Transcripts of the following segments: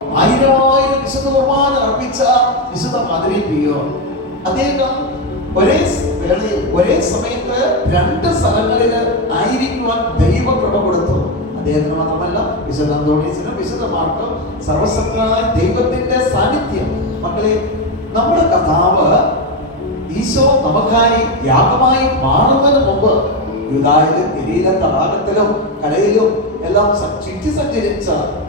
ആയിരമായിരം വിശുദ്ധ കുർബാന അർപ്പിച്ച വിശുദ്ധ മാതിരി പിയോ. അദ്ദേഹം ഒരേ വേളയിൽ ഒരേ സമയത്ത് രണ്ട് സ്ഥലങ്ങളിൽ ആയിരിക്കുവാൻ ദൈവകൃപ കൊടുത്തു അദ്ദേഹത്തിന് മാത്രമല്ല വിശുദ്ധ അന്തോണീസിനും വിശുദ്ധ മാർക്കും സർവശക്തനായ ദൈവത്തിന്റെ സാന്നിധ്യം. മക്കളെ നമ്മുടെ കഥാവ് ഈശോ നമുക്കായി യാഗമായി മാറുന്നതിന് മുമ്പ് യുദായിലും ഗലീല തടാകത്തിലും കരയിലും എല്ലാം ചുറ്റി സഞ്ചരിച്ച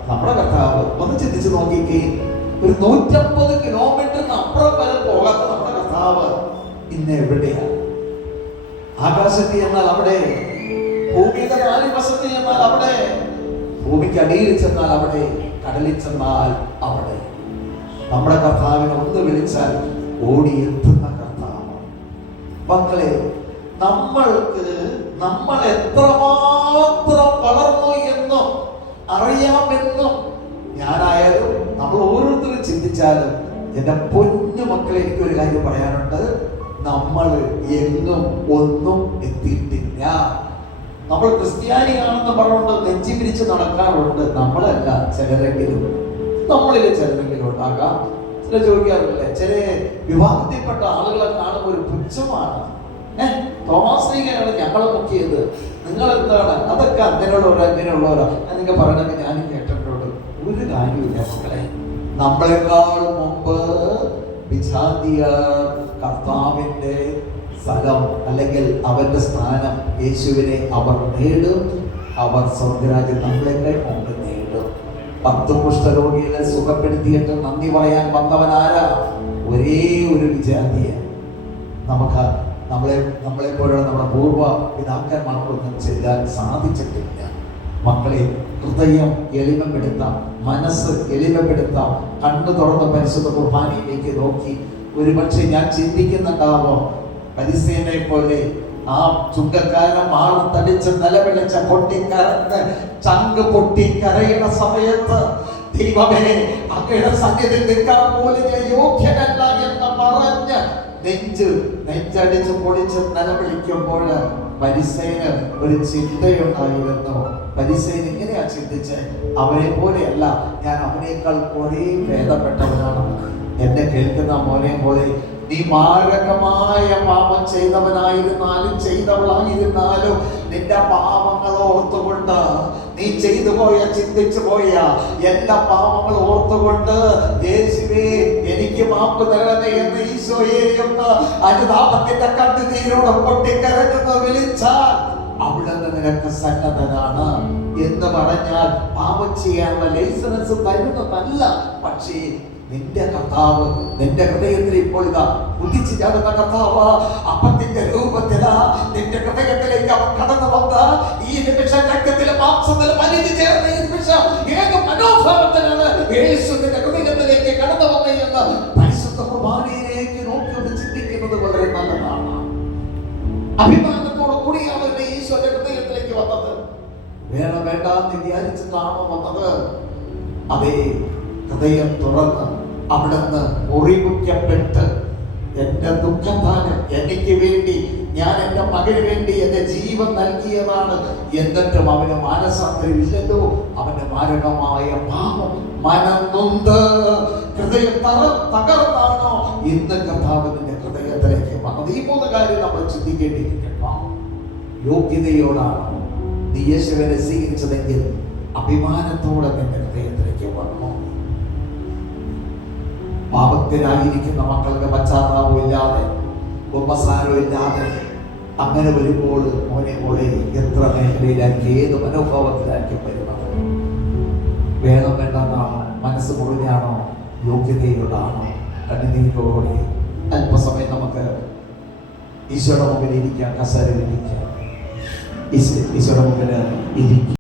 നമ്മുടെ കർത്താവ് ഒന്ന് ചിന്തിച്ചു നോക്കിക്കേ. ഒരു നൂറ്റമ്പത് കിലോമീറ്ററിന് അപ്പുറം വരെ പോകാത്ത നമ്മുടെ കർത്താവ് ഇന്ന് എവിടെയാണ് ആകാശത്ത് എന്നാൽ അവിടെ ഭൂമിയുടെ നാല് വശത്ത് എന്നാൽ അവിടെ ഭൂമിക്ക് അടിയിൽ ചെന്നാൽ അവിടെ കടലിൽ ചെന്നാൽ അവിടെ. നമ്മുടെ കർത്താവിനെ ഒന്ന് വിളിച്ചാൽ ഓടിയെത്തുന്ന കർത്താവ്. മക്കളെ നമ്മൾക്ക് നമ്മൾ എത്രമാത്രം വളർന്നു എന്നും അറിയാമെന്നും ഞാനായാലും നമ്മൾ ഓരോരുത്തരും ചിന്തിച്ചാലും എന്റെ പൊന്നു മക്കളെ എനിക്ക് ഒരു കാര്യം പറയാനുണ്ട്. നമ്മൾ എങ്ങും ഒന്നും എത്തിയിട്ടില്ല. നമ്മൾ ക്രിസ്ത്യാനിയാണെന്ന് പറഞ്ഞുകൊണ്ട് നെഞ്ചി പിരിച്ച് നടക്കാറുണ്ട്. നമ്മളല്ല ചിലരെങ്കിലും. നമ്മളിൽ ചിലരെങ്കിലും ഉണ്ടാകാം ചില ചോദിക്കാറില്ലേ ചില വിവാഹത്തിൽപ്പെട്ട ആളുകളെ കാണുമ്പോൾ ഒരു പുച്ഛമാണ്. ഏഹ് തോമാശ്രീകയാണ് ഞങ്ങളെ ബുക്ക് ചെയ്ത് നിങ്ങൾ എന്താണ് അതൊക്കെ അങ്ങനെയുള്ളവരോ അങ്ങനെയുള്ളവരോ എന്നൊക്കെ പറയണൊക്കെ ഞാനും കേട്ടിട്ടുണ്ട്? ഒരു കാര്യമില്ല മക്കളെ. നമ്മളെക്കാൾ മുമ്പ് കർത്താവിന്റെ സ്ഥലം അല്ലെങ്കിൽ അവന്റെ സ്ഥാനം യേശുവിനെ അവർ നേടും. അവർ സ്വർഗരാജ്യം നമ്മളെക്കാൾ മുമ്പ് നേടും. പത്ത് കുഷ്ഠരോഗികളെ സുഖപ്പെടുത്തിയിട്ട് നന്ദി പറയാൻ വന്നവനാരാ? ഒരേ ഒരു വിജാതിയ നമുക്ക് നമ്മളെ നമ്മളെ പോലെയുള്ള നമ്മുടെ പൂർവ പിതാക്കന്മാർക്കൊന്നും ചെയ്യാൻ സാധിച്ചിട്ടില്ല. മക്കളെ ഹൃദയം എളിമപ്പെടുത്താം മനസ്സ് എളിമപ്പെടുത്താം കണ്ണു തുറന്ന് പരിശുദ്ധ കുർബാനയിലേക്ക് നോക്കി. ഒരു പക്ഷേ ഞാൻ ചിന്തിക്കുന്നുണ്ടാവോ പരിസേനെ പോലെ ആ ചുങ്കക്കാരൻ മാറി തടിച്ച് നിലവിളിച്ച പൊട്ടിക്കരന്ന് ചങ്ക് പൊട്ടി കരയുന്ന സമയത്ത് ദൈവമേ അങ്ങയുടെ സത്യത്തിൽ നിൽക്കാൻ പോലും ഞാൻ യോഗ്യനല്ല എന്ന് പറഞ്ഞ് നെഞ്ച് നെഞ്ചടിച്ച് പൊളിച്ച് നിലവിളിക്കുമ്പോൾ പരിസേന് ഒരു ചിന്തയുണ്ടായിരുന്നു? പരിസേൻ ഇങ്ങനെയാ ചിന്തിച്ച്? അവനെ പോലെയല്ല ഞാൻ അവനേക്കാൾ കുറേ ഭേദപ്പെട്ടവനാണ്. എന്നെ കേൾക്കുന്ന മോനെ പോലെ നീ മാരകമായ പാപം ചെയ്തവനായിരുന്നാലും ചെയ്തവളായിരുന്നാലും നിന്റെ പാപങ്ങൾ ഓർത്തുകൊണ്ട് നീ ചെയ്തു പോയ ചിന്തിച്ചു പോയ എല്ലാ പാപങ്ങളും ഓർത്തുകൊണ്ട് യേശുവേ എനിക്ക് മാപ്പ് തരണമേ എന്ന് ഈശോയെ ഒന്ന് അനുതാപത്തിന്റെ കണ്ണുനീരോടെ പൊട്ടിക്കരഞ്ഞെന്ന് വിളിച്ചാൽ അവിടുന്ന് നിനക്ക് സന്നദ്ധനാണ് എന്ന് പറഞ്ഞാൽ പാപം ചെയ്യാനുള്ള ലൈസൻസ് തരുന്നതല്ല. പക്ഷേ നിന്റെ കർത്താവ് നിന്റെ ഹൃദയത്തിൽ ഇപ്പോൾ ഇതാ ഉദിച്ചു ചാടുന്ന കർത്താവ് അപ്പത്തിന്റെ രൂപത്തിലാ നിന്റെ ഹൃദയത്തിലേക്ക് അവൻ കടന്നു വന്ന ഈ നിമിഷം മാംസത്തിലും അലിഞ്ഞു ചേർന്ന ഈ ഏക മനോഭാവത്തിലാണ് യേശു നിന്റെ ഹൃദയത്തിലേക്ക് കടന്നു വന്നത് എന്ന് പരിശുദ്ധ കുർബാനയിലേക്ക് നോക്കി ഒന്ന് ചിന്തിക്കുന്നത് വളരെ നല്ലതാണ്. അഭിമാനത്തോടു കൂടിയാണ് എന്റെ ഈശോയുടെ ഹൃദയത്തിലേക്ക് വന്നത്. വേണം വേണ്ട എന്ന് വിചാരിച്ചിട്ടാണോ വന്നത്. അതേ ഹൃദയം തുറന്ന് അവിടുന്ന് മുറിവുക്കപ്പെട്ട് എന്റെ ദുഃഖത്താൽ എനിക്ക് വേണ്ടി ഞാൻ എന്റെ മകന് വേണ്ടി എന്റെ ജീവൻ നൽകിയതാണ്. എന്നിട്ടും അവന് മാനസാന്തരമില്ലല്ലോ അവന്റെ മാരകമായ പാപം മനന്നുണ്ട് ഹൃദയം തറ തകർന്നാണോ? ഇന്ന് കർത്താവ് ഹൃദയത്തിലേക്ക് വന്നത്. ഈ മൂന്ന് കാര്യം നമ്മൾ ചിന്തിക്കേണ്ടിയിരിക്കുന്നു. യോഗ്യതയോടാണോ നീ യേശുവിനെ സ്വീകരിച്ചതെങ്കിൽ അഭിമാനത്തോടെ നിന്റെ ഹൃദയത്തിലേക്ക് വന്നു. പാപത്തിലായിരിക്കുന്ന മക്കൾക്ക് പശ്ചാത്താപം ഇല്ലാതെ കുമ്പസാരം ഇല്ലാതെ അങ്ങനെ വരുമ്പോൾ മോനെ മോളെ എത്ര മേഖലയിലാക്കി ഏത് മനോഭാവത്തിലാക്കി വരുന്നത് വേണം വേണ്ടെന്നാണോ മനസ്സ് മുറിഞ്ഞാണോ യോഗ്യതയിലുള്ളതാണോ? കണ്ണുനീരോടെ അല്പസമയം നമുക്ക് ഈശോയുടെ മുമ്പിൽ ഇരിക്കാം കസേരയിൽ ഇരിക്കാം. ഈശ്വര മുമ്പിൽ ഇരിക്കാം.